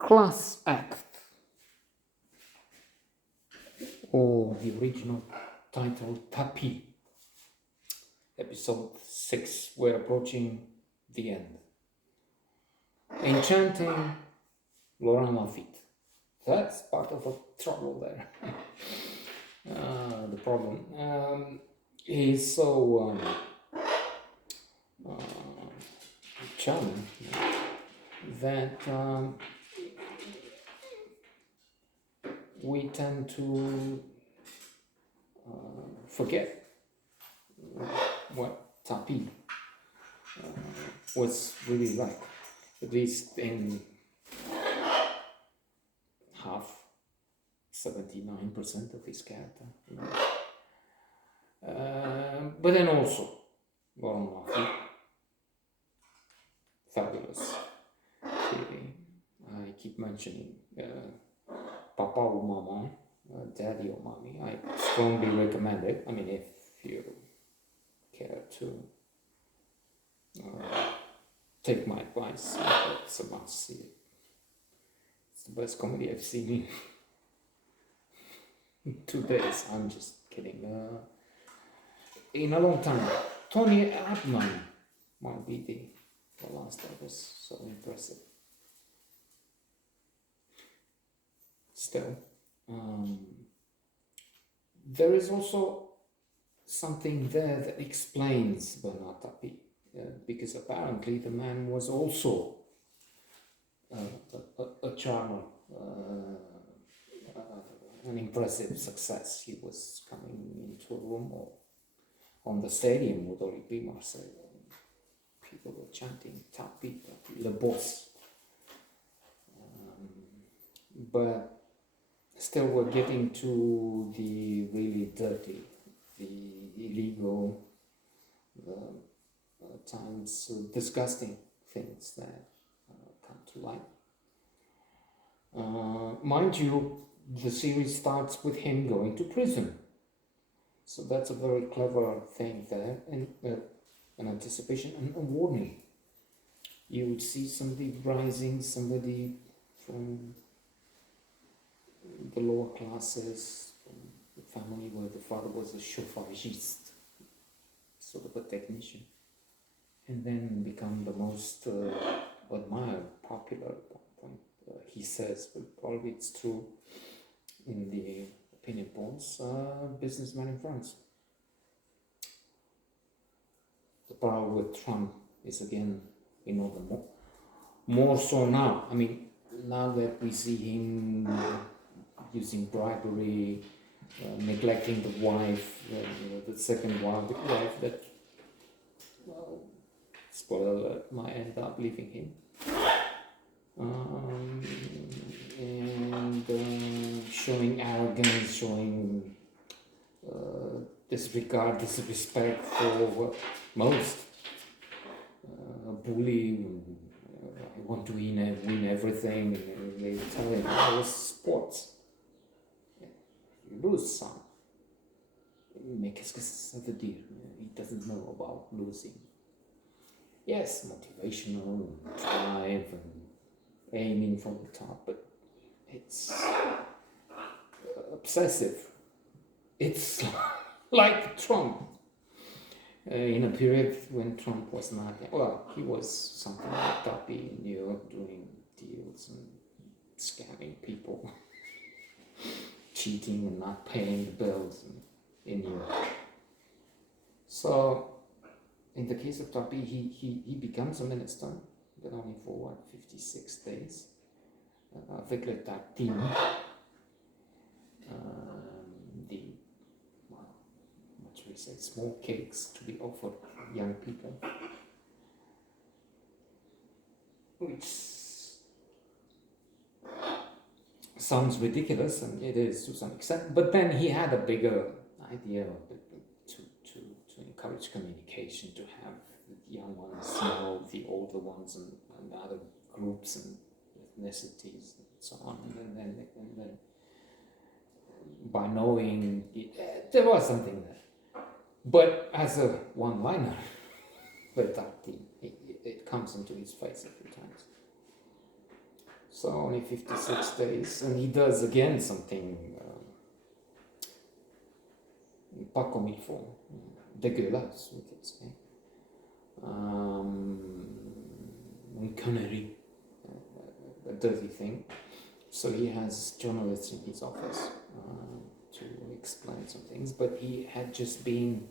Class Act, or the original title Tapie, episode 6. We're approaching the end. Enchanting Laurent Lafitte. That's part of a trouble there. The problem. He's so charming that we tend to forget what Tapie was really like, at least in half, 79% of his character. But then also, Laurent Lafitte, fabulous. I keep mentioning Papa or Mama, Daddy or Mommy. I strongly recommend it. I mean, if you care to take my advice, it's a must see it. It's the best comedy I've seen in 2 days. I'm just kidding. In a long time. Tony Erdmann might be the last that was so impressive. Still, there is also something there that explains Bernard Tapie, because apparently the man was also a charmer, an impressive success. He was coming into a room or on the stadium with Olympique Marseille. People were chanting Tapie, Tapie, le boss. But still, we're getting to the really dirty, the illegal, times disgusting things that come to light. Mind you, the series starts with him going to prison. So that's a very clever thing there, and an anticipation and a warning. You would see somebody rising, somebody from the lower classes, from the family where the father was a chauffagiste, sort of a technician, and then become the most admired, popular. He says, but probably it's true in the opinion polls, businessman in France. The power with Trump is again, more so now. I mean, now that we see him using bribery, neglecting the wife, the second wife, that, well, spoiler alert, might end up leaving him. And showing arrogance, showing disregard, disrespect for most. Bully, I want to win everything. They tell him, oh, it's sports. You lose some. Mais qu'est-ce que ça veut dire? He doesn't know about losing. Yes, motivational, drive, and aiming from the top, but it's obsessive. It's like Trump. In a period when Trump was not, well, he was something like Tapie in New York, doing deals and scamming people, cheating and not paying the bills in New York. So, in the case of Tapie, he becomes a minister, but only for 56 days, avec le tactile, we say small cakes to be offered young people, which sounds ridiculous, and it is to some extent, but then he had a bigger idea to encourage communication, to have the young ones know the older ones and other groups and ethnicities and so on, and then by knowing it, there was something there. But as a one-liner, it comes into his face a few times. So only 56 days, and he does again something pas comme il faut, dégueulasse, we could say. Une connerie, a dirty thing. So he has journalists in his office to explain some things, but he had just been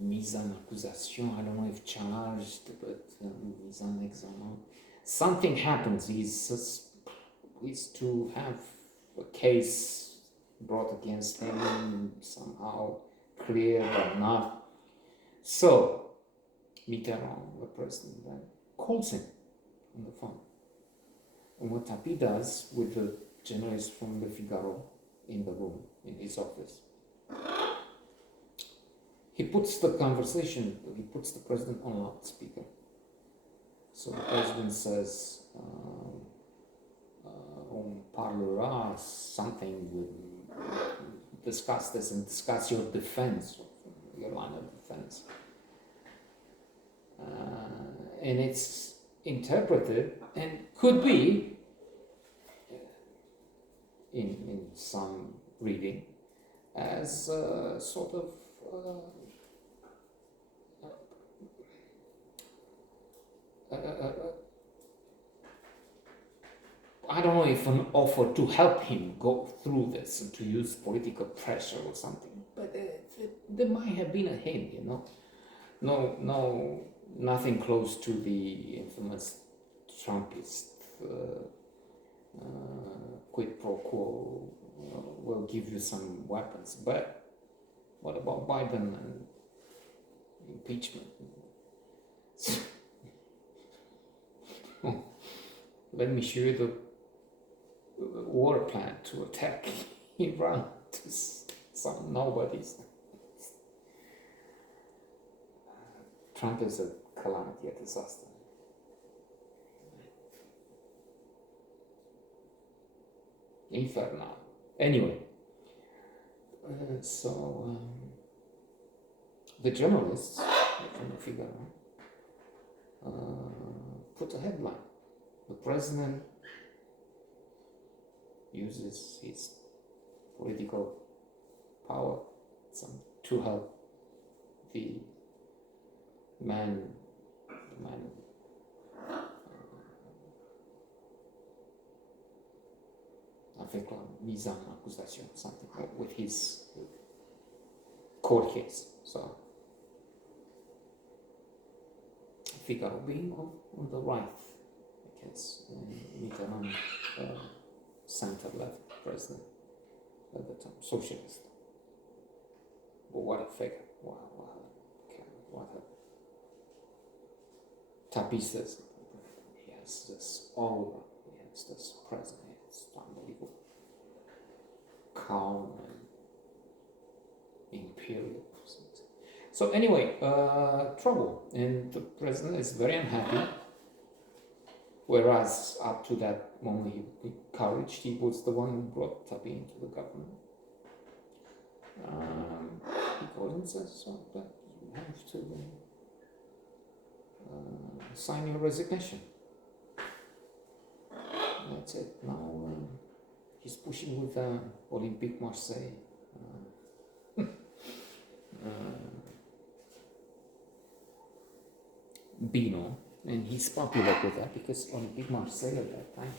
mise en accusation, I don't know if charged, but mise en examen. Something happens, he's to have a case brought against him somehow, clear or not. So Mitterrand, the president, then calls him on the phone. And what Tapie does with the journalist from Le Figaro in the room, in his office, he puts the president on loudspeaker. So the president says, on parlera something, we'll discuss this and discuss your defense, your line of defense. And it's interpreted and could be, in some reading, as a sort of I don't know if an offer to help him go through this and to use political pressure or something, but there might have been a hint, nothing close to the infamous Trumpist quid pro quo, will give you some weapons, but what about Biden and impeachment? Let me show you the war plan to attack Iran to some nobodies. Trump is a calamity, a disaster. Infernal. Anyway, the journalists from the Figaro put a headline. The president uses his political power to help the man avec la mise en accusation, something with his court case. So Figaro being on the right, because Mitterrand, center-left president at the time, socialist. But what a figure! What a Tapie says he has this aura, he has this presence, it's unbelievable, calm and imperial. So anyway, trouble, and the president is very unhappy. Whereas up to that moment he encouraged, he was the one who brought Tapie into the government. He calls and says, so that you have to sign your resignation. That's it. Now he's pushing with Olympique Marseille. Bino, and he's popular with that because Olympique Marseille at that time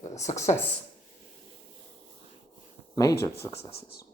had success, major successes.